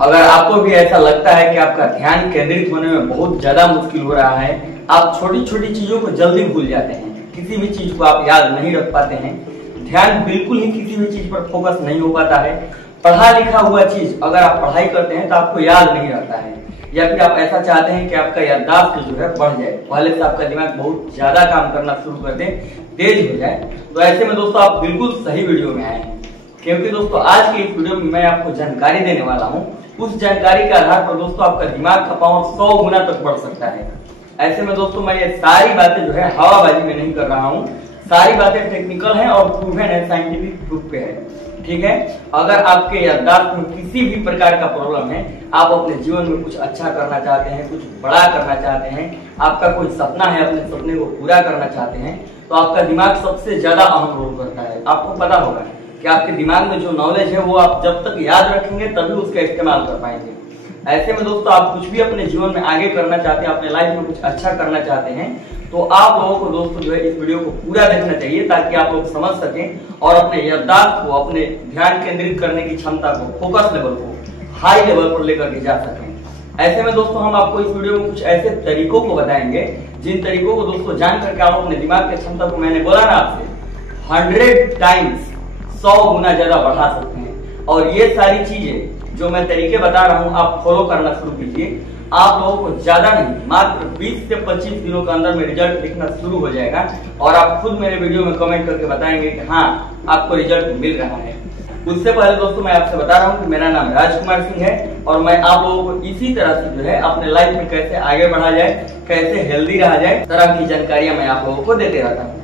अगर आपको भी ऐसा लगता है कि आपका ध्यान केंद्रित होने में बहुत ज्यादा मुश्किल हो रहा है, आप छोटी छोटी चीजों को जल्दी भूल जाते हैं, किसी भी चीज को आप याद नहीं रख पाते हैं, ध्यान बिल्कुल ही किसी भी चीज पर फोकस नहीं हो पाता है, पढ़ा लिखा हुआ चीज अगर आप पढ़ाई करते हैं तो आपको याद नहीं रहता है, या फिर आप ऐसा चाहते हैं कि आपका याददाश्त जो है बढ़ जाए, पहले से आपका दिमाग बहुत ज्यादा काम करना शुरू कर दे, तेज हो जाए, तो ऐसे में दोस्तों आप बिल्कुल सही वीडियो में आए हैं। क्योंकि दोस्तों आज की इस वीडियो में मैं आपको जानकारी देने वाला हूँ, उस जानकारी के आधार पर दोस्तों आपका दिमाग का पावर 100 गुना तक बढ़ सकता है। ऐसे में दोस्तों मैं ये सारी बातें जो है हवाबाजी में नहीं कर रहा हूँ, सारी बातें टेक्निकल हैं और प्रूवन है, साइंटिफिक प्रूफ पे है। ठीक है, अगर आपके याददाश्त में किसी भी प्रकार का प्रॉब्लम है, आप अपने जीवन में कुछ अच्छा करना चाहते हैं, कुछ बड़ा करना चाहते हैं, आपका कोई सपना है, अपने सपने को पूरा करना चाहते हैं, तो आपका दिमाग सबसे ज्यादा अहम रोल करता है। आपको पता होगा कि आपके दिमाग में जो नॉलेज है वो आप जब तक याद रखेंगे तभी उसका इस्तेमाल कर पाएंगे। ऐसे में दोस्तों आप कुछ भी अपने जीवन में आगे करना चाहते हैं, अपने लाइफ में कुछ अच्छा करना चाहते हैं, तो आप लोगों को दोस्तों जो है इस वीडियो को पूरा देखना चाहिए, ताकि आप लोग समझ सकें और अपने याददाश्त को, अपने ध्यान केंद्रित करने की क्षमता को, फोकस लेवल को हाई लेवल पर लेकर के जा सकें। ऐसे में दोस्तों हम आपको इस वीडियो में कुछ ऐसे तरीकों को बताएंगे, जिन तरीकों को दोस्तों जान करके आप अपने दिमाग की क्षमता को, मैंने बोला ना आपसे, 100 टाइम्स 100 गुना ज्यादा बढ़ा सकते हैं। और ये सारी चीजें जो मैं तरीके बता रहा हूँ आप फॉलो करना शुरू कीजिए, आप लोगों को ज्यादा नहीं, मात्र 20 से 25 दिनों के अंदर में रिजल्ट दिखना शुरू हो जाएगा, और आप खुद मेरे वीडियो में कमेंट करके बताएंगे कि हाँ आपको रिजल्ट मिल रहा है। उससे पहले दोस्तों मैं आपसे बता रहा हूँ कि मेरा नाम राजकुमार सिंह है, और मैं आप लोगों को इसी तरह से जो है अपने लाइफ में कैसे आगे बढ़ा जाए, कैसे हेल्दी रहा जाए, तरह की जानकारियां मैं आप लोगों को देते रहता हूँ।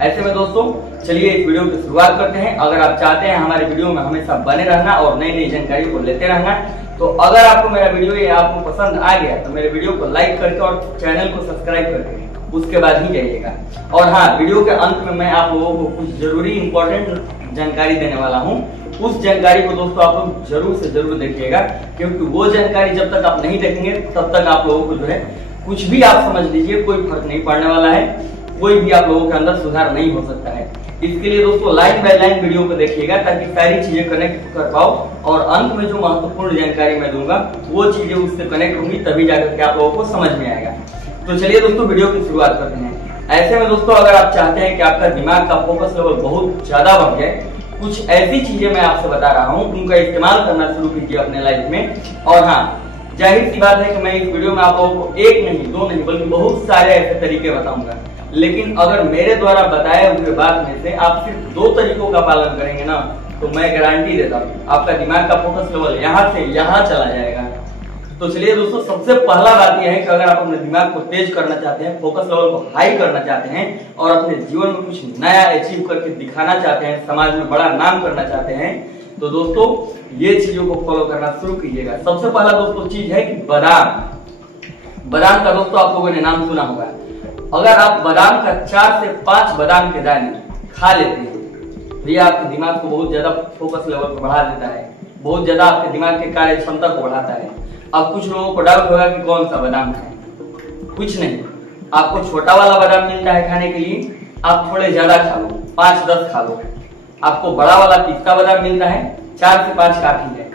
ऐसे में दोस्तों चलिए इस वीडियो की शुरुआत करते हैं। अगर आप चाहते हैं हमारे वीडियो में हमेशा बने रहना और नई नई जानकारी को लेते रहना, तो अगर आपको मेरा वीडियो ये आपको पसंद आ गया तो मेरे वीडियो को लाइक करके और चैनल को सब्सक्राइब करके उसके बाद ही जाइएगा। और हाँ, वीडियो के अंत में मैं आप लोगों को कुछ जरूरी इंपॉर्टेंट जानकारी देने वाला हूँ, उस जानकारी को दोस्तों आप लोग जरूर से जरूर देखिएगा, क्योंकि वो जानकारी जब तक आप नहीं देखेंगे तब तक आप लोगों को जो है कुछ भी आप समझ लीजिए कोई फर्क नहीं पड़ने वाला है, कोई भी आप लोगों के अंदर सुधार नहीं हो सकता है। इसके लिए दोस्तों लाइन बाय लाइन वीडियो को देखिएगा, ताकि सारी चीजें कनेक्ट कर पाओ, और अंत में जो महत्वपूर्ण जानकारी मैं दूंगा वो चीजें उससे कनेक्ट होंगी, तभी जाकर के आप लोगों को समझ में आएगा। तो चलिए दोस्तों वीडियो की शुरुआत करते हैं। ऐसे में दोस्तों अगर आप चाहते हैं कि आपका दिमाग का फोकस लेवल बहुत ज्यादा बढ़ जाए, कुछ ऐसी चीजें मैं आपसे बता रहा हूँ, उनका इस्तेमाल करना शुरू कीजिए अपने लाइफ में। और हाँ, जाहिर सी बात है कि मैं इस वीडियो में आप लोगों को एक नहीं, दो नहीं, बल्कि बहुत सारे ऐसे तरीके बताऊंगा, लेकिन अगर मेरे द्वारा बताए हुए बात में से आप सिर्फ 2 तरीकों का पालन करेंगे ना, तो मैं गारंटी देता हूँ आपका दिमाग का फोकस लेवल यहाँ से यहाँ चला जाएगा। तो चलिए दोस्तों, सबसे पहला बात यह है कि अगर आप अपने दिमाग को तेज करना चाहते हैं, फोकस लेवल को हाई करना चाहते हैं, और अपने जीवन में कुछ नया अचीव करके दिखाना चाहते हैं, समाज में बड़ा नाम करना चाहते हैं, तो दोस्तों ये चीजों को फॉलो करना शुरू कीजिएगा। सबसे पहला दोस्तों चीज है कि बादाम। बादाम का दोस्तों आप लोगों ने नाम सुना होगा। अगर आप बादाम का 4 से 5 बादाम के दाने खा लेते हैं तो ये आपके दिमाग को बहुत ज्यादा फोकस लेवल को बढ़ा देता है, बहुत ज्यादा आपके दिमाग के कार्य क्षमता को बढ़ाता है। अब कुछ लोगों को डाउट होगा कि कौन सा बादाम खाएं। कुछ नहीं, आपको छोटा वाला बादाम मिलता है खाने के लिए, आप थोड़े ज्यादा खा लो, 5-10 खा लो। आपको बड़ा वाला पिस्ता बादाम मिलता है, 4 से 5 काफी है।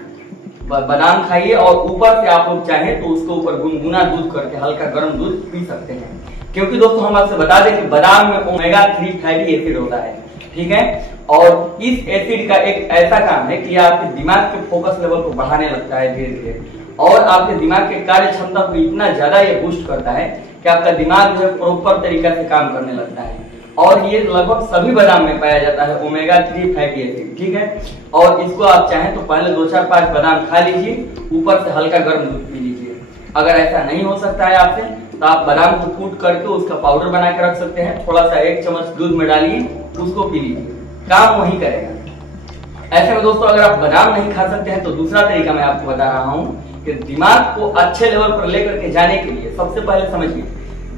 बादाम खाइए, और ऊपर से आप लोग चाहें तो उसके ऊपर गुनगुना दूध करके, हल्का गर्म दूध पी सकते हैं। क्योंकि दोस्तों हम आपसे बता दें कि बादाम में ओमेगा 3 फैटी एसिड होता है, ठीक है, और इस एसिड का एक ऐसा काम है कि यह आपके दिमाग के फोकस लेवल को बढ़ाने लगता है धीरे धीरे, और आपके दिमाग के कार्य क्षमता को इतना ज्यादा ये बूस्ट करता है कि आपका दिमाग जो है प्रॉपर तरीका से काम करने लगता है। और ये लगभग सभी बादाम में पाया जाता है ओमेगा 3 फैटी एसिड, ठीक है। और इसको आप चाहें तो पहले 2-4-5 बादाम खा लीजिए, ऊपर से हल्का गर्म दूध पी लीजिए। अगर ऐसा नहीं हो सकता है आपसे, तो आप बादाम को कूट करके उसका पाउडर बना के रख सकते हैं, थोड़ा सा 1 चम्मच दूध में डालिए, उसको पी लीजिए, काम वही करेगा। ऐसे में दोस्तों अगर आप बादाम नहीं खा सकते हैं तो दूसरा तरीका मैं आपको बता रहा हूँ कि दिमाग को अच्छे लेवल पर लेकर के जाने के लिए सबसे पहले समझिए,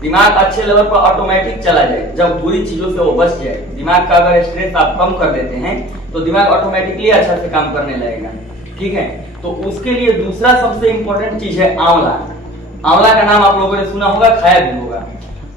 दिमाग अच्छे लेवल पर ऑटोमेटिक चला जाए जब बुरी चीजों से वो बच जाए। दिमाग का अगर स्ट्रेस आप कम कर देते हैं तो दिमाग ऑटोमेटिकली अच्छा से काम करने लगेगा, ठीक है। तो उसके लिए दूसरा सबसे इंपॉर्टेंट चीज है आंवला। आंवला का नाम आप लोगों ने सुना होगा, खाया भी होगा।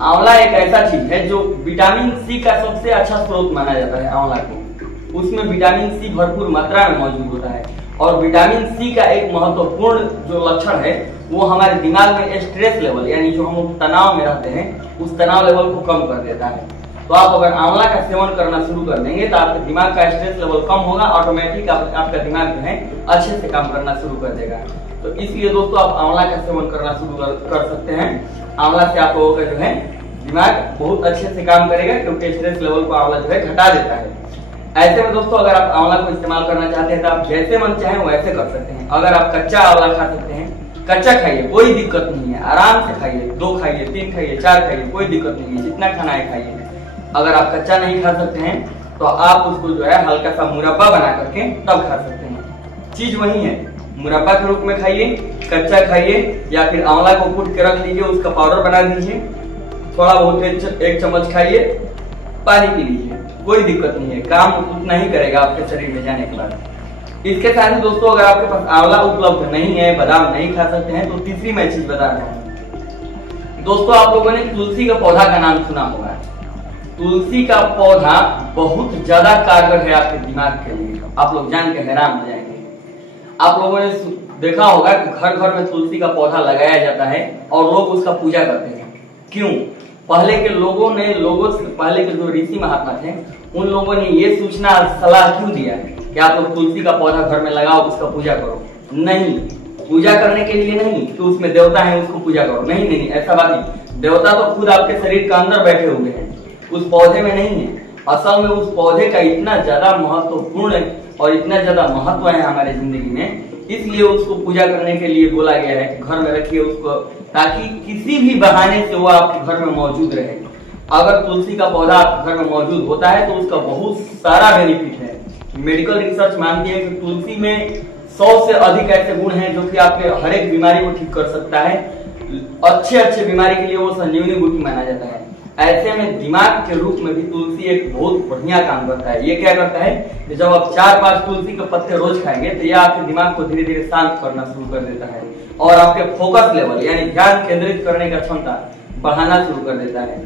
आंवला एक ऐसा चीज है जो विटामिन सी का सबसे अच्छा स्रोत माना जाता है। आंवला को, उसमें विटामिन सी भरपूर मात्रा में मौजूद होता है, और विटामिन सी का एक महत्वपूर्ण जो लक्षण है वो हमारे दिमाग में स्ट्रेस लेवल यानी जो हम तनाव में रहते हैं उस तनाव लेवल को कम कर देता है। तो आप अगर आंवला का सेवन करना शुरू कर देंगे तो आपके दिमाग का स्ट्रेस लेवल कम होगा, ऑटोमेटिक आपका दिमाग जो है अच्छे से काम करना शुरू कर देगा। तो इसलिए दोस्तों आप आंवला का सेवन करना शुरू कर सकते हैं। आंवला से आप लोगों का जो है दिमाग बहुत अच्छे से काम करेगा, क्योंकि स्ट्रेस लेवल को आंवला जो है घटा देता है। ऐसे में दोस्तों अगर आप आंवला को इस्तेमाल करना चाहते हैं तो आप जैसे मन चाहे वैसे कर सकते हैं। अगर आप कच्चा आंवला खा सकते हैं, कच्चा खाइए, कोई दिक्कत नहीं है, आराम से खाइए, 2 खाइए, 3 खाइए, 4 खाइए, कोई दिक्कत नहीं है, जितना खाना है खाइए। अगर आप कच्चा नहीं खा सकते हैं तो आप उसको जो है हल्का सा मुरब्बा बना करके तब खा सकते हैं। चीज वही है, मुरब्बा के रूप में खाइए, कच्चा खाइए, या फिर आंवला को कूट के रख लीजिए, उसका पाउडर बना दीजिए, थोड़ा बहुत 1 चम्मच खाइए, पानी पी लीजिए, कोई दिक्कत नहीं है, काम उतना ही करेगा आपके शरीर में जाने के बाद। इसके साथ ही दोस्तों अगर आपके पास आंवला उपलब्ध नहीं है, बादाम नहीं खा सकते हैं, तो तीसरी मैं चीज बता रहा हूँ। दोस्तों आप लोगों ने तुलसी का पौधा का नाम सुना होगा। तुलसी का पौधा बहुत ज्यादा कारगर है आपके दिमाग के लिए, आप लोग जान के हैरान हो जाएंगे। आप लोगों ने देखा होगा कि घर घर में तुलसी का पौधा लगाया जाता है और लोग उसका पूजा करते हैं। क्यों? पहले के लोगों से पहले के जो ऋषि महात्मा थे उन लोगों ने ये सूचना सलाह क्यों दिया कि आप लोग तुलसी का पौधा घर में लगाओ, उसका पूजा करो? नहीं, पूजा करने के लिए नहीं कि उसमें देवता है उसको पूजा करो, नहीं नहीं, ऐसा बात नहीं। देवता तो खुद आपके शरीर के अंदर बैठे हुए हैं, उस पौधे में नहीं है। असल में उस पौधे का इतना ज्यादा महत्वपूर्ण और इतना ज्यादा महत्व है हमारे जिंदगी में, इसलिए उसको पूजा करने के लिए बोला गया है कि घर में रखिए उसको, ताकि किसी भी बहाने से वो आपके घर में मौजूद रहे। अगर तुलसी का पौधा आपके घर में मौजूद होता है तो उसका बहुत सारा बेनिफिट है। मेडिकल रिसर्च मानती है कि तुलसी में 100 से अधिक ऐसे गुण हैं जो कि आपके हर एक बीमारी को ठीक कर सकता है। अच्छे बीमारी के लिए वो संजीवनी बूटी माना जाता है। ऐसे में दिमाग के रूप में भी तुलसी एक बहुत बढ़िया काम करता है। ये क्या करता है कि जब आप 4-5 तुलसी के पत्ते रोज खाएंगे तो यह आपके दिमाग को धीरे धीरे शांत करना शुरू कर देता है और आपके फोकस लेवल यानी ध्यान केंद्रित करने का क्षमता बढ़ाना शुरू कर देता है।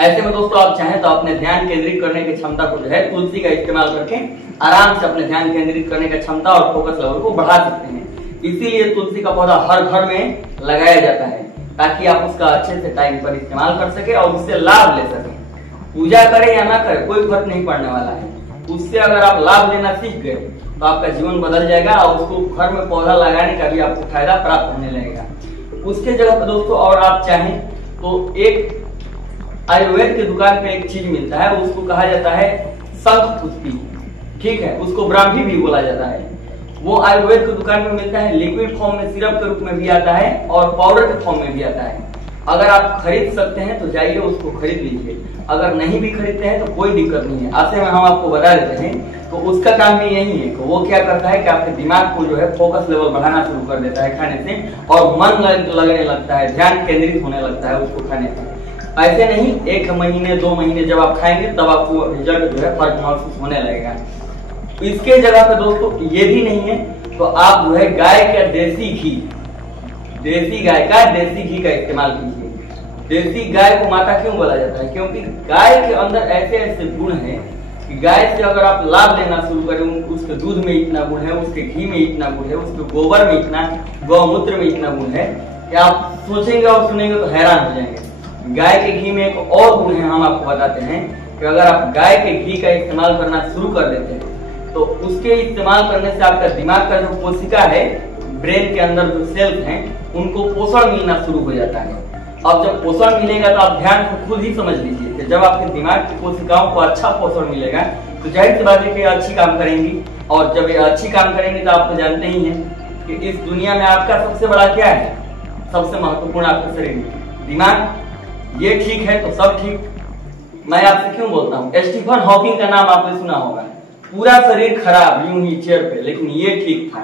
ऐसे में दोस्तों आप चाहें तो अपने ध्यान केंद्रित करने की क्षमता को जो है तुलसी का इस्तेमाल करके आराम से अपने ध्यान केंद्रित करने की क्षमता और फोकस लेवल को बढ़ा सकते हैं। इसीलिए तुलसी का पौधा हर घर में लगाया जाता है ताकि आप उसका अच्छे से टाइम पर इस्तेमाल कर सके और उससे लाभ ले सके। पूजा करें या ना करें कोई फर्क नहीं पड़ने वाला है। उससे अगर आप लाभ लेना सीख गए तो आपका जीवन बदल जाएगा और उसको घर में पौधा लगाने का भी आपको फायदा प्राप्त होने लगेगा। उसके जगह पर दोस्तों और आप चाहें तो एक आयुर्वेद की दुकान पे एक चीज मिलता है, उसको कहा जाता है शंखपुष्पी, ठीक है, उसको ब्राह्मी भी बोला जाता है। वो आयुर्वेद की दुकान में मिलता है, लिक्विड फॉर्म में सिरप के रूप में भी आता है और पाउडर के फॉर्म में भी आता है। अगर आप खरीद सकते हैं तो जाइए उसको खरीद लीजिए, अगर नहीं भी खरीदते हैं तो कोई दिक्कत नहीं है। ऐसे में हम आपको बता देते हैं तो उसका काम भी यही है कि वो क्या करता है कि आपके दिमाग को जो है फोकस लेवल बढ़ाना शुरू कर देता है खाने से, और मन लगने लगता है, ध्यान केंद्रित होने लगता है उसको खाने से। ऐसे नहीं, 1 महीने 2 महीने जब आप खाएंगे तब आपको रिजल्ट जो है फर्क महसूस होने लगेगा। इसके जगह पे दोस्तों ये भी नहीं है तो आप जो है गाय का देसी घी का इस्तेमाल कीजिए। देसी गाय को माता क्यों बोला जाता है? क्योंकि गाय के अंदर ऐसे ऐसे गुण हैं कि गाय से अगर आप लाभ लेना शुरू करें, उसके दूध में इतना गुण है, उसके घी में इतना गुण है, उसके गोबर में इतना, गौमूत्र में इतना गुण है कि आप सोचेंगे और सुनेंगे तो हैरान हो जाएंगे। गाय के घी में एक और गुण है, हम आपको बताते हैं कि अगर आप गाय के घी का इस्तेमाल करना शुरू कर देते हैं तो उसके इस्तेमाल करने से आपका दिमाग का जो कोशिका है, ब्रेन के अंदर जो सेल्स हैं, उनको पोषण मिलना शुरू हो जाता है। अब जब पोषण मिलेगा तो आप ध्यान को खुद ही समझ लीजिए कि जब आपके दिमाग की कोशिकाओं को अच्छा पोषण मिलेगा तो जाहिर सी बात है कि अच्छी काम करेंगी, और जब ये अच्छी काम करेंगी तो आप तो जानते ही हैं कि इस दुनिया में आपका सबसे बड़ा क्या है, सबसे महत्वपूर्ण आपके शरीर में दिमाग। ये ठीक है तो सब ठीक। मैं आपसे क्यों बोलता हूँ, स्टीफन हॉकिंग का नाम आपने सुना होगा, पूरा शरीर खराब यूं ही चेयर पे, लेकिन ये ठीक था,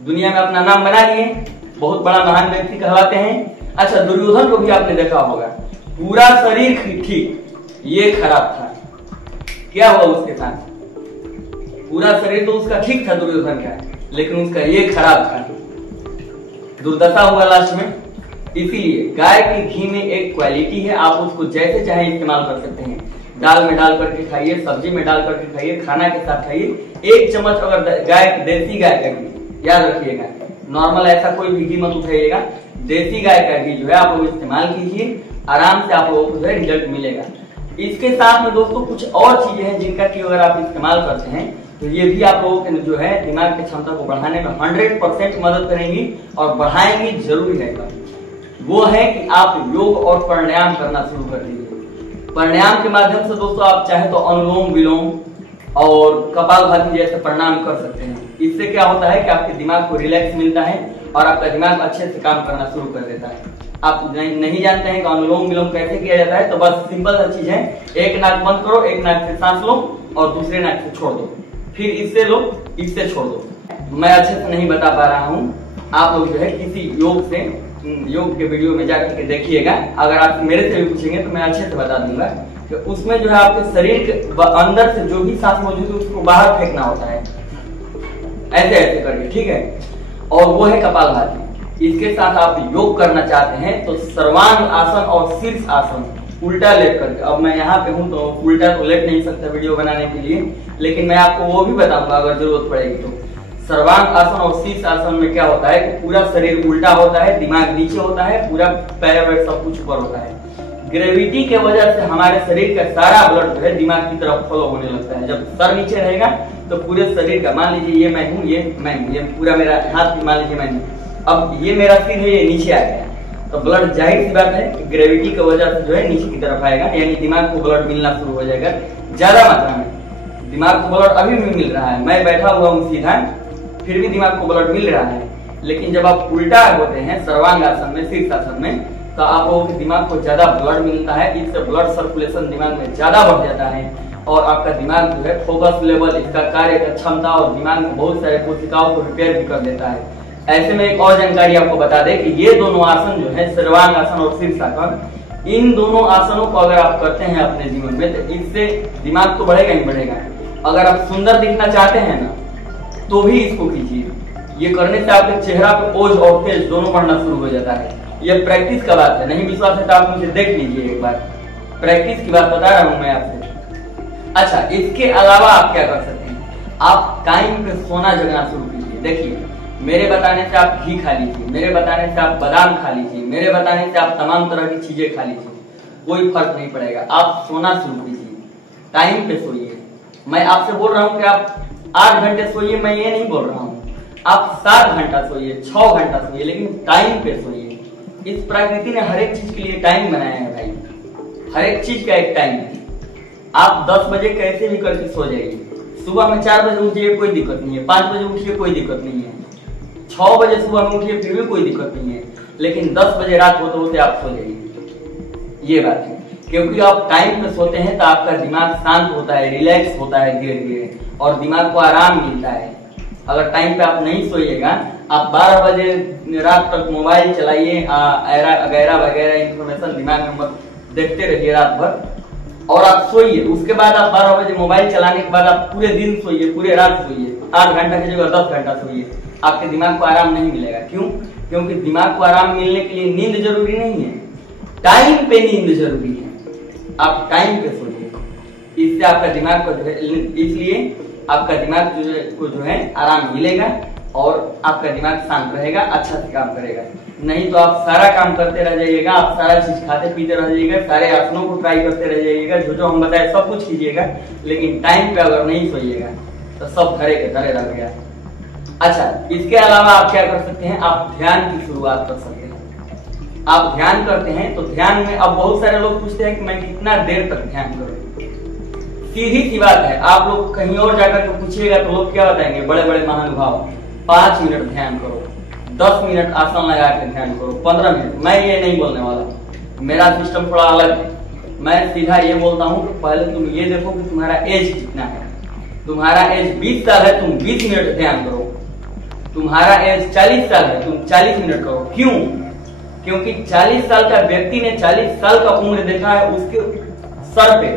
दुनिया में अपना नाम बना लिए, बहुत बड़ा महान व्यक्ति कहलाते हैं। अच्छा, दुर्योधन को भी आपने देखा होगा, पूरा शरीर ठीक, ये खराब था। क्या हुआ उसके साथ? पूरा शरीर तो उसका ठीक था दुर्योधन का, लेकिन उसका ये खराब था, दुर्दशा हुआ लास्ट में। इसीलिए गाय के घी में एक क्वालिटी है, आप उसको जैसे चाहे इस्तेमाल कर सकते हैं। दाल में डाल करके खाइए, सब्जी में डाल करके खाइए, खाना के साथ खाइए। 1 चम्मच अगर गाय देसी गाय का घी, याद रखिएगा, नॉर्मल ऐसा कोई भी घी मत उठाइएगा, देसी गाय का घी जो है आप लोग इस्तेमाल कीजिए, आराम से आप लोगों को जो है रिजल्ट मिलेगा। इसके साथ में दोस्तों कुछ और चीजें हैं जिनका कि अगर आप इस्तेमाल करते हैं तो ये भी आप लोगों के जो है दिमाग की क्षमता को बढ़ाने में 100% मदद करेंगी और बढ़ाएंगी जरूरी रहेगा। वो है कि आप योग और प्राणायाम करना शुरू कर दीजिए। प्राणायाम के माध्यम से दोस्तों आप चाहे तो अनुलोम विलोम और कपालभाति जैसे प्राणायाम कर सकते हैं। इससे क्या होता है कि आपके दिमाग को रिलैक्स मिलता है और आपका दिमाग अच्छे से काम करना शुरू कर देता है। आप नहीं जानते हैं कि अनुलोम विलोम कैसे किया जाता है, तो बस सिंपल सा चीज है, एक नाक बंद करो, एक नाक से सांस लो और दूसरे नाक से छोड़ दो, फिर इससे लो, इससे छोड़ दो। मैं अच्छे से नहीं बता पा रहा हूँ, आप लोग जो है किसी योग के वीडियो में जाकर के देखिएगा। अगर आप मेरे से भी पूछेंगे तो मैं अच्छे से बता दूंगा कि उसमें जो है आपके शरीर के अंदर से जो भी सांस मौजूद है उसको बाहर फेंकना होता है, ऐसे ऐसे करके, ठीक है। और वो है कपालभाति। इसके साथ आप योग करना चाहते हैं तो सर्वांग आसन और शीर्ष आसन उल्टा लेट करके, अब मैं यहाँ पे हूँ तो उल्टा तो लेट नहीं सकता वीडियो बनाने के लिए, लेकिन मैं आपको वो भी बताऊंगा अगर जरूरत पड़ेगी तो। सर्वांग आसन और शीर्ष आसन में क्या होता है कि पूरा शरीर उल्टा होता है, दिमाग नीचे होता है, पूरा पैर वैर सब कुछ ऊपर होता है। ग्रेविटी के वजह से हमारे शरीर का सारा ब्लड जो है दिमाग की तरफ फॉलो होने लगता है। जब सर नीचे रहेगा तो पूरे शरीर का, मान लीजिए ये मैं हूँ, ये पूरा मेरा हाथ, मान लीजिए मैं, अब ये मेरा सिर है, ये नीचे आ गया तो ब्लड जाहिर सी बात है कि ग्रेविटी की वजह से जो है नीचे की तरफ आएगा, यानी दिमाग को ब्लड मिलना शुरू हो जाएगा ज्यादा मात्रा में। दिमाग को ब्लड अभी भी मिल रहा है, मैं बैठा हुआ हूँ सीधा, फिर भी दिमाग को ब्लड मिल रहा है। लेकिन जब आप उल्टा होते हैं सर्वांग आसन में, शीर्ष आसन में, तो आप लोगों के दिमाग को ज्यादा ब्लड मिलता है, इससे ब्लड सर्कुलेशन दिमाग में ज्यादा बढ़ जाता है और आपका दिमाग जो है फोकस लेवल, इसका कार्य क्षमता और दिमाग में बहुत सारे कोशिकाओं को रिपेयर भी कर देता है। ऐसे में एक और जानकारी आपको बता दें कि ये दोनों आसन जो है सर्वांग आसन और शीर्ष आसन, इन दोनों आसनों को अगर आप करते हैं अपने जीवन में तो इससे दिमाग तो बढ़ेगा ही बढ़ेगा। अगर आप सुंदर दिखना चाहते हैं ना तो भी इसको कीजिए। ये करने से आपके चेहरा पे ओज और तेज दोनों बढ़ना शुरू हो जाता है। ये प्रैक्टिस का बात है, नहीं विश्वास है तो आप मुझे देख लीजिए एक बार, प्रैक्टिस की बात बता रहा हूँ मैं आपसे। अच्छा, इसके अलावा आप क्या कर सकते हैं, आप टाइम पे सोना जगना शुरू कीजिए। देखिए, मेरे बताने से आप घी खा लीजिए, मेरे बताने से आप बादाम खा लीजिए, मेरे बताने से आप तमाम तरह की चीजें खा लीजिए, कोई फर्क नहीं पड़ेगा। आप सोना शुरू कीजिए, टाइम पे सोइए। मैं आपसे बोल रहा हूँ कि आप 8 घंटे सोइए, मैं ये नहीं बोल रहा हूँ आप 7 घंटा सोइए, 6 घंटा सोइए, लेकिन टाइम पे सोइए। इस प्रकृति ने हर एक चीज के लिए टाइम बनाया है भाई, हर एक चीज का एक टाइम है। आप 10 बजे कैसे भी करके सो जाइए, सुबह में 4 बजे उठिए कोई दिक्कत नहीं है, 5 बजे उठिए कोई दिक्कत नहीं है, 6 बजे सुबह में उठिए फिर भी कोई दिक्कत नहीं है, लेकिन 10 बजे रात होते होते आप सो जाइए। ये बात है, क्योंकि आप टाइम पे सोते हैं तो आपका दिमाग शांत होता है, रिलैक्स होता है धीरे धीरे और दिमाग को आराम मिलता है। अगर टाइम पे आप नहीं सोइएगा, आप 12 बजे रात तक मोबाइल चलाइए, वगैरह वगैरह इंफॉर्मेशन दिमाग में मत देखते रहिए रात भर और आप सोइए। उसके बाद आप 12 बजे मोबाइल चलाने के बाद आप पूरे दिन सोइए, पूरे रात सोइए, 8 घंटा की जगह 10 घंटा सोइए। आपके दिमाग को आराम नहीं मिलेगा। क्यों? क्योंकि दिमाग को आराम मिलने के लिए नींद जरूरी नहीं है, टाइम पे नींद जरूरी है। आप टाइम पे सोइए, इससे आपका दिमाग को जो है, इसलिए आपका दिमाग जो है आराम मिलेगा और आपका दिमाग शांत रहेगा, अच्छा से काम करेगा। नहीं तो आप सारा काम करते रह जाइएगा, आप सारा चीज खाते पीते रह जाइएगा, सारे आसनों को ट्राई करते रह जाइएगा, जो हम बताए सब कुछ कीजिएगा, लेकिन टाइम पे अगर नहीं सोइएगा तो सब धरे के धरे रह गया। अच्छा, इसके अलावा आप क्या कर सकते हैं, आप ध्यान की शुरुआत कर सकते हैं। आप ध्यान करते हैं तो ध्यान में अब बहुत सारे लोग पूछते हैं कि मैं कितना देर तक ध्यान करूं। सीधी सी बात है, आप लोग कहीं और जाकर के पूछिएगा तो लोग क्या बताएंगे, बड़े बड़े महानुभाव 5 मिनट ध्यान करो, 10 मिनट आसन लगा के ध्यान करो, 15 मिनट। मैं ये नहीं बोलने वाला, मेरा सिस्टम थोड़ा अलग है। मैं सीधा ये बोलता हूँ कि पहले तुम ये देखो कि तुम्हारा एज कितना है। तुम्हारा एज 20 साल है, तुम 20 मिनट ध्यान करो। तुम्हारा एज 40 साल है, तुम 40 मिनट करो। क्यों? क्योंकि 40 साल का व्यक्ति ने 40 साल का उम्र देखा है, उसके सर पे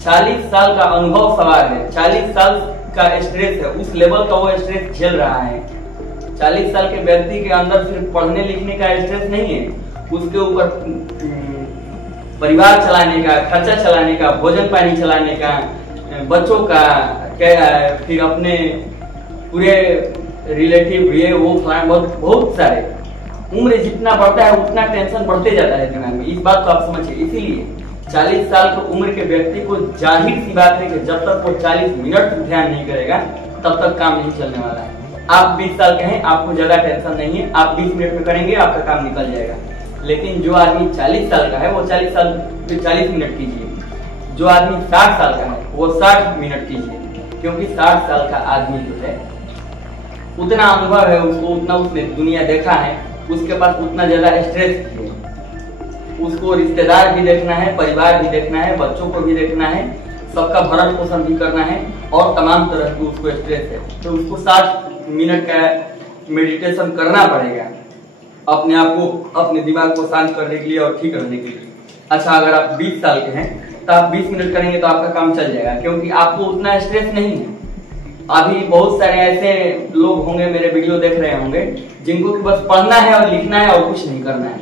40 साल का अनुभव सवार है, 40 साल का स्ट्रेस है, उस लेवल का वो स्ट्रेस झेल रहा है। 40 साल के व्यक्ति के अंदर सिर्फ पढ़ने लिखने का स्ट्रेस नहीं है, उसके ऊपर परिवार चलाने का, खर्चा चलाने का, भोजन पानी चलाने का, बच्चों का क्या, फिर अपने पूरे रिलेटिव ये वो बहुत बहुत सारे। उम्र जितना बढ़ता है उतना टेंशन बढ़ते जाता है दिमाग में, इस बात को आप समझिए। इसीलिए 40 साल की उम्र के व्यक्ति को जाहिर सी बात है कि जब तक वो 40 मिनट ध्यान नहीं करेगा तब तक काम नहीं चलने वाला है। आप 20 साल के हैं, आपको ज्यादा टेंशन नहीं है, आप 20 मिनट में करेंगे आपका काम निकल जाएगा। लेकिन जो आदमी 40 साल का है वो 40 मिनट कीजिए, जो आदमी 60 साल का है वो 60 मिनट कीजिए, क्योंकि 60 साल का आदमी जो है उतना अनुभव है उसको, उतना उसने दुनिया देखा है, उसके पास उतना ज्यादा स्ट्रेस है, उसको रिश्तेदार भी देखना है, परिवार भी देखना है, बच्चों को भी देखना है, सबका भरण पोषण भी करना है और तमाम तरह की उसको स्ट्रेस है। तो उसको 60 मिनट का मेडिटेशन करना पड़ेगा अपने आप को, अपने दिमाग को शांत करने के लिए और ठीक रहने के लिए। अच्छा, अगर आप 20 साल के हैं तो आप 20 मिनट करेंगे तो आपका काम चल जाएगा, क्योंकि आपको उतना स्ट्रेस नहीं है। अभी बहुत सारे ऐसे लोग होंगे, मेरे वीडियो देख रहे होंगे, जिनको कि बस पढ़ना है और लिखना है और कुछ नहीं करना है।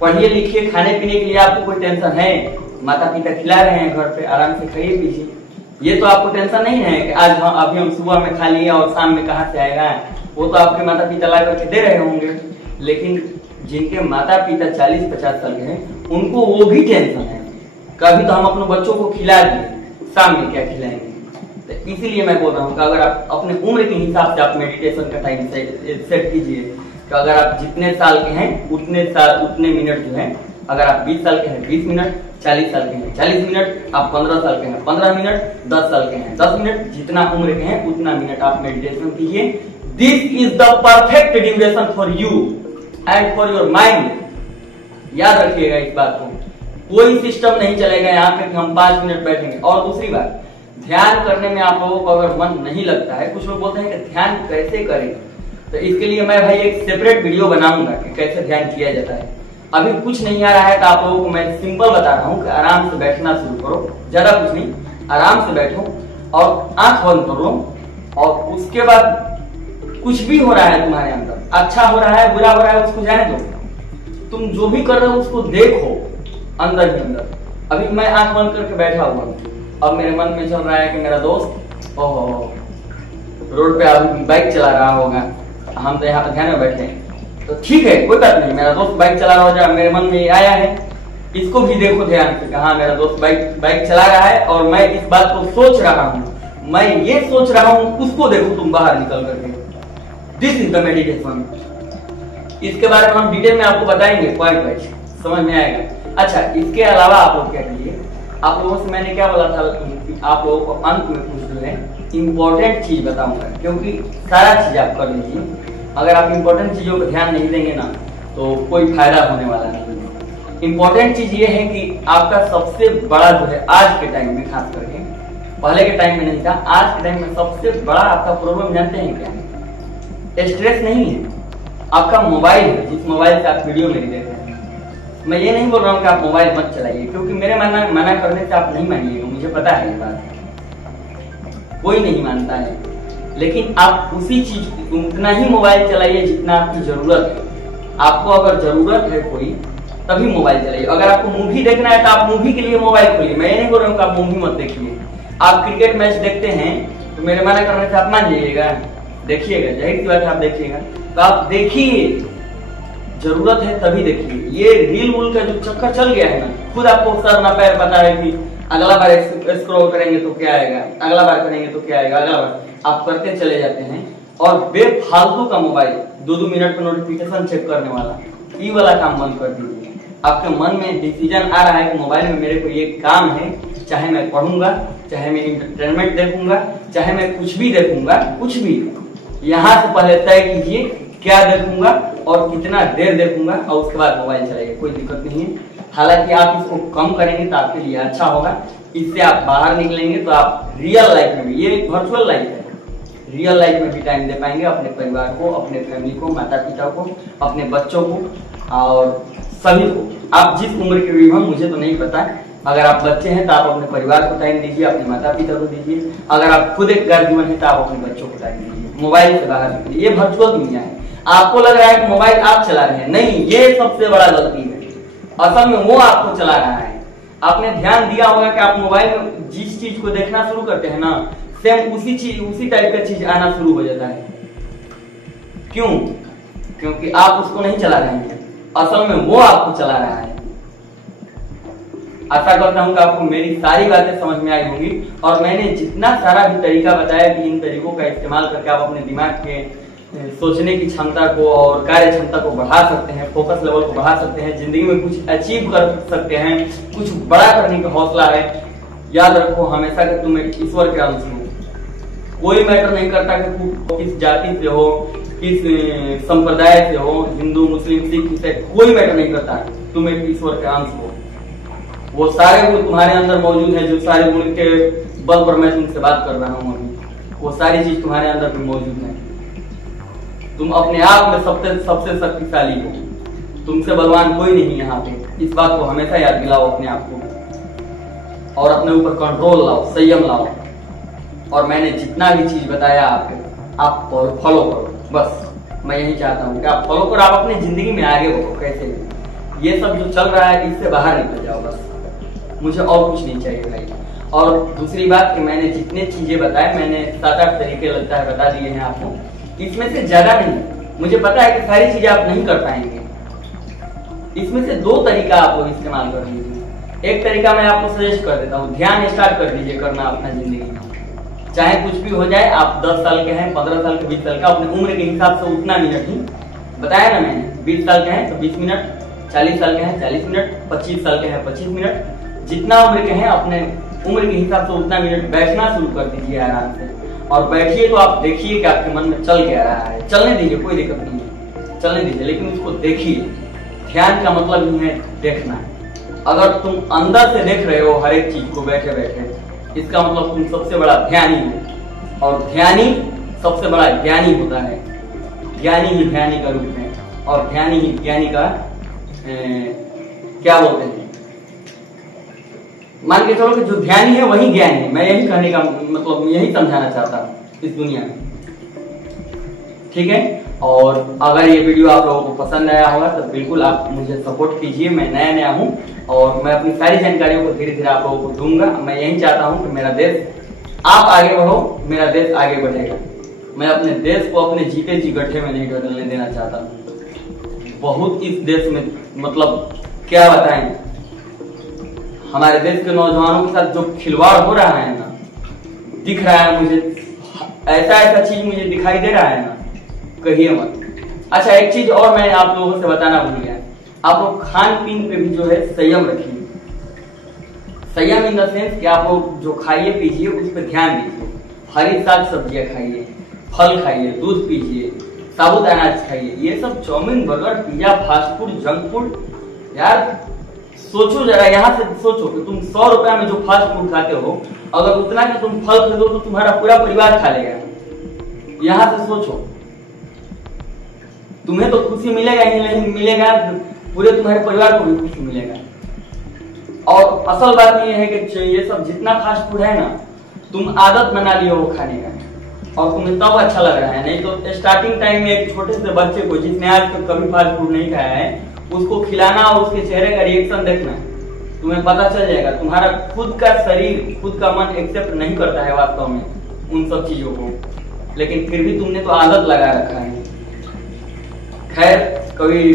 पढ़िए लिखिए, खाने पीने के लिए आपको कोई टेंशन है, माता पिता खिला रहे हैं घर पे, आराम से खाइए पीजिए, ये तो आपको टेंशन नहीं है कि आज अभी हम सुबह में खा लिए और शाम में कहाँ से आएगा, वो तो आपके माता पिता ला करके दे रहे होंगे। लेकिन जिनके माता पिता 40-50 साल के हैं उनको वो भी टेंशन है, कभी तो हम अपने बच्चों को खिला दिए, शाम में क्या खिलाएंगे। तो इसीलिए मैं बोल रहा हूँ कि अगर आप अपने उम्र के हिसाब से आप मेडिटेशन का टाइम सेट कीजिए, तो अगर आप जितने साल के हैं उतने मिनट जो है, अगर आप 20 साल के हैं 20 मिनट, 40 साल के हैं 40 मिनट, आप 15 साल के हैं 15 मिनट, 10 साल के हैं 10 मिनट, जितना उम्र के हैं उतना मिनट आप मेडिटेशन कीजिए। This is the perfect duration for you and for your mind. याद रखिएगा इस बात को, कोई सिस्टम नहीं चलेगा यहाँ पे कि हम 5 मिनट बैठेंगे। और दूसरी बात, ध्यान करने में आप लोगों को अगर मन नहीं लगता है, कुछ लोग बोलते हैं कि ध्यान कैसे करें, तो इसके लिए मैं भाई एक सेपरेट वीडियो बनाऊंगा कि कैसे ध्यान किया जाता है। अभी कुछ नहीं आ रहा है तो आप लोगों को मैं सिंपल बता रहा हूँ कि आराम से बैठना शुरू करो, ज्यादा कुछ नहीं, आराम से बैठो और आंख बंद करो, और उसके बाद कुछ भी हो रहा है तुम्हारे अंदर, अच्छा हो रहा है बुरा हो रहा है उसको जाने दो, तुम जो भी कर रहे हो उसको देखो अंदर ही अंदर। अभी मैं आंख बंद करके बैठा हुआ हूँ, अब मेरे मन में चल रहा है कि मेरा दोस्त ओहो रोड पे अभी बाइक चला रहा होगा, हम तो यहाँ पे ध्यान में बैठे हैं, तो ठीक है कोई बात नहीं, मेरा दोस्त बाइक चला रहा हो, मेरे मन में आया है, इसको भी देखो ध्यान से, हाँ मेरा दोस्त बाइक चला रहा है और मैं इस बात को सोच रहा हूँ, मैं ये सोच रहा हूँ, उसको देखो तुम बाहर निकल करके। This is the meditation. इसके बारे में हम डिटेल में आपको बताएंगे, पॉइंट वाइज समझ में आएगा। अच्छा, इसके अलावा आप लोग क्या करिए, आप लोगों से मैंने क्या बोला था, आप लोगों को अंत में कुछ जो है इम्पोर्टेंट चीज बताऊंगा, क्योंकि सारा चीज आप कर लीजिए, अगर आप इम्पोर्टेंट चीजों पर ध्यान नहीं देंगे ना तो कोई फायदा होने वाला नहीं है। इम्पोर्टेंट चीज ये है कि आपका सबसे बड़ा जो है आज के टाइम में, खास करके पहले के टाइम में नहीं था, आज के टाइम में सबसे बड़ा आपका प्रॉब्लम जानते हैं क्या है? स्ट्रेस नहीं है, आपका मोबाइल है, जिस मोबाइल से आप वीडियो मेरी देख रहे हैं। मैं ये नहीं बोल रहा हूँ कि आप मोबाइल मत चलाइए, क्योंकि मेरे मना करने से आप नहीं मानिएगा, मुझे पता है ये बात, कोई नहीं मानता है, लेकिन आप उसी चीज उतना ही मोबाइल चलाइए जितना आपकी जरूरत है। आपको अगर जरूरत है कोई तभी मोबाइल चलाइए। अगर आपको मूवी देखना है तो आप मूवी के लिए मोबाइल खोलिए, मैं ये नहीं बोल रहा हूँ कि आप मूवी मत देखिए। आप क्रिकेट मैच देखते हैं तो मेरे मना करने से आप मान जाइएगा, देखिएगा, जाहिर सी बात है आप देखिएगा, तो आप देखिए, जरूरत है तभी देखिए। ये रील वूल का जो चक्कर चल गया है ना, खुद आपको सर ना पैर पता है कि अगला बार स्क्रॉल करेंगे तो क्या आएगा, अगला बार करेंगे तो क्या आएगा, अगला बार आप करते चले जाते हैं, और बेफालतू का मोबाइल 2-2 मिनट पर नोटिफिकेशन चेक करने वाला, ये वाला काम बंद कर दीजिए। आपके मन में डिसीजन आ रहा है कि मोबाइल में मेरे को ये काम है, चाहे मैं पढ़ूंगा, चाहे मैं इंटरटेनमेंट देखूंगा, चाहे मैं कुछ भी देखूंगा, कुछ भी, यहाँ से पहले तय कीजिए क्या देखूंगा और कितना देर देखूंगा, और उसके बाद मोबाइल चलाइए, कोई दिक्कत नहीं है। हालांकि आप इसको कम करेंगे तो आपके लिए अच्छा होगा, इससे आप बाहर निकलेंगे तो आप रियल लाइफ में भी, ये एक वर्चुअल लाइफ है, रियल लाइफ में भी टाइम दे पाएंगे अपने परिवार को, अपने फैमिली को, माता पिता को, अपने बच्चों को और सभी को। आप जिस उम्र के भी हो मुझे तो नहीं पता, अगर आप बच्चे हैं तो आप अपने परिवार को टाइम दीजिए, अपने माता पिता को दीजिए, अगर आप खुद एक गार्जियन है तो आप अपने बच्चों को टाइम दीजिए, मोबाइल से बाहर निकलिए। ये वर्चुअल दुनिया है, आपको लग रहा है कि मोबाइल आप चला रहे हैं, नहीं, ये सबसे बड़ा गलती है। असल में वो आपको चला रहा है। आपने ध्यान दिया होगा कि आप मोबाइल में जिस चीज को देखना शुरू करते हैं ना, सेम उसी टाइप का चीज आना शुरू हो जाता है। क्यों? क्योंकि आप उसको नहीं चला रहे हैं, असल में वो आपको चला रहा है। आशा करता हूं कि आपको मेरी सारी बातें समझ में आई होंगी और मैंने जितना सारा भी तरीका बताया कि इन तरीकों का इस्तेमाल करके आप अपने दिमाग के सोचने की क्षमता को और कार्य क्षमता को बढ़ा सकते हैं, फोकस लेवल को बढ़ा सकते हैं, जिंदगी में कुछ अचीव कर सकते हैं, कुछ बड़ा करने का हौसला है। याद रखो हमेशा कि तुम एक ईश्वर के अंश हो। कोई मैटर नहीं करता कि किस जाति से हो, किस संप्रदाय से हो, हिंदू मुस्लिम सिख ईसाई, कोई मैटर नहीं करता। तुम एक ईश्वर के अंश हो। वो सारे गुण तुम्हारे अंदर मौजूद है, जो सारे गुण के बल पर मैं तुमसे बात कर रहा हूँ अभी, वो सारी चीज तुम्हारे अंदर भी मौजूद है। तुम अपने आप में सबसे शक्तिशाली हो, तुमसे बलवान कोई नहीं यहाँ पे। इस बात को हमेशा याद दिलाओ अपने आप को और अपने ऊपर कंट्रोल लाओ, संयम लाओ। और मैंने जितना भी चीज बताया आप फॉलो करो। बस मैं यही चाहता हूँ कि आप फॉलो करो, आप अपनी जिंदगी में आगे बढ़ो। कैसे भी ये सब जो चल रहा है इससे बाहर निकल जाओ, बस मुझे और कुछ नहीं चाहिए भाई। और दूसरी बात कि मैंने जितने चीजें बताए, मैंने 7-8 तरीके लगता है बता दिए हैं आपको, इसमें से ज्यादा नहीं। मुझे पता है कि सारी चीजें आप नहीं कर पाएंगे, इसमें से 2 तरीका आप लोग इस्तेमाल कर लीजिए। एक तरीका मैं आपको सजेस्ट कर देता हूँ, ध्यान स्टार्ट कर दीजिए करना अपना जिंदगी में। चाहे कुछ भी हो जाए, आप 10 साल के हैं, 15 साल के, 20 साल का, अपने उम्र के हिसाब से उतना मिनट ही बताया ना मैंने। 20 साल के हैं तो 20 मिनट, 40 साल के हैं 40 मिनट, 25 साल के हैं 25 मिनट, जितना उम्र के हैं अपने उम्र के हिसाब से उतना मिनट बैठना शुरू कर दीजिए आराम से। और बैठिए तो आप देखिए कि आपके मन में चल क्या रहा है। चलने दीजिए, कोई दिक्कत नहीं है, चलने दीजिए, लेकिन उसको देखिए। ध्यान का मतलब ही है देखना। अगर तुम अंदर से देख रहे हो हर एक चीज को बैठे बैठे, इसका मतलब तुम सबसे बड़ा ध्यानी हो। और ध्यानी सबसे बड़ा ज्ञानी होता है। ज्ञानी ही ध्यानी का रूप है और ध्यानी ही ज्ञानी का क्या बोलते हैं, मान के चलो कि जो ध्यानी है वही ज्ञानी है। मैं यही कहने का मतलब यही समझाना चाहता हूँ इस दुनिया में, ठीक है। और अगर ये वीडियो आप लोगों को पसंद आया होगा तो बिल्कुल आप मुझे सपोर्ट कीजिए। मैं नया हूँ और मैं अपनी सारी जानकारियों को धीरे धीरे आप लोगों को दूंगा। मैं यही चाहता हूँ कि मेरा देश, आप आगे बढ़ो, मेरा देश आगे बढ़ेगा। मैं अपने देश को अपने जीते जी गड्ढे में नहीं बदलने देना चाहता हूँ। बहुत इस देश में मतलब क्या बताएं, हमारे देश के नौजवानों के साथ जो खिलवाड़ हो रहा है ना, दिख रहा है मुझे, ऐसा चीज मुझे दिखाई दे रहा है ना, कहिए मत। अच्छा, एक चीज और मैं आप लोगों से बताना भूल गया, आप लोग खान पीन पे भी जो है संयम रखिए। संयम इन द सेंस कि आप लोग जो खाइए पीजिए उस पर ध्यान दीजिए। हरी साग सब्जियां खाइए, फल खाइए, दूध पीजिए, साबुत अनाज खाइए। ये सब chowmein, burger, pizza, fast food, junk food, यार सोचो जरा, यहाँ से सोचो कि तुम 100 रुपया में जो फास्ट फूड खाते हो, अगर उतना कि तुम फल खरीदो तो तुम्हारा पूरा परिवार खा लेगा। यहाँ से सोचो, तुम्हें तो खुशी मिलेगा ही नहीं, मिलेगा पूरे तुम्हारे परिवार को भी खुशी मिलेगा। और असल बात ये है कि ये सब जितना फास्ट फूड है ना, तुम आदत बना लियो वो खाने का और तुम्हें तब अच्छा लग रहा है। नहीं तो स्टार्टिंग टाइम में एक छोटे से बच्चे को जिसने आज तक कभी फास्ट फूड नहीं खाया है, उसको खिलाना और उसके चेहरे का रिएक्शन देखना, तुम्हें पता चल जाएगा। तुम्हारा खुद का शरीर, खुद का मन एक्सेप्ट नहीं करता है वास्तव में उन सब चीजों को, लेकिन फिर भी तुमने तो आदत लगा रखा है। खैर, कभी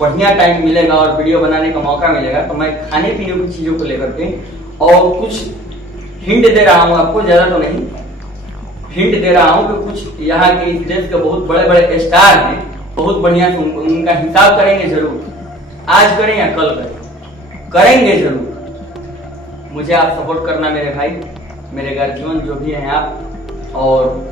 बढ़िया टाइम मिलेगा और वीडियो बनाने का मौका मिलेगा तो मैं खाने पीने की चीजों को लेकर के और कुछ हिंट दे रहा हूँ आपको, ज्यादा तो नहीं, हिंट दे रहा हूँ कि कुछ यहाँ के इस देश के बहुत बड़े बड़े स्टार हैं, बहुत बढ़िया से उनका हिसाब करेंगे जरूर। आज करें या कल करेंगे जरूर। मुझे आप सपोर्ट करना मेरे भाई, मेरे गर्जीवन जो भी हैं आप। और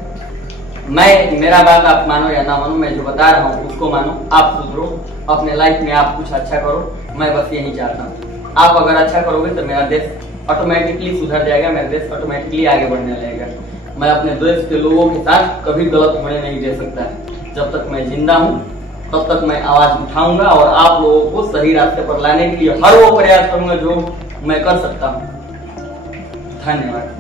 मेरा बात आप मानो या ना मानो, मैं जो बता रहा हूँ उसको मानो, आप सुधरो, अपने लाइफ में आप कुछ अच्छा करो। मैं बस यही चाहता हूँ। आप अगर अच्छा करोगे तो मेरा देश ऑटोमेटिकली सुधर जाएगा, मेरा देश ऑटोमेटिकली आगे बढ़ने लगेगा। मैं अपने देश के लोगों के साथ कभी गलत होने नहीं दे सकता है। जब तक मैं जिंदा हूँ तब तक मैं आवाज उठाऊंगा और आप लोगों को सही रास्ते पर लाने के लिए हर वो प्रयास करूंगा जो मैं कर सकता हूँ। धन्यवाद।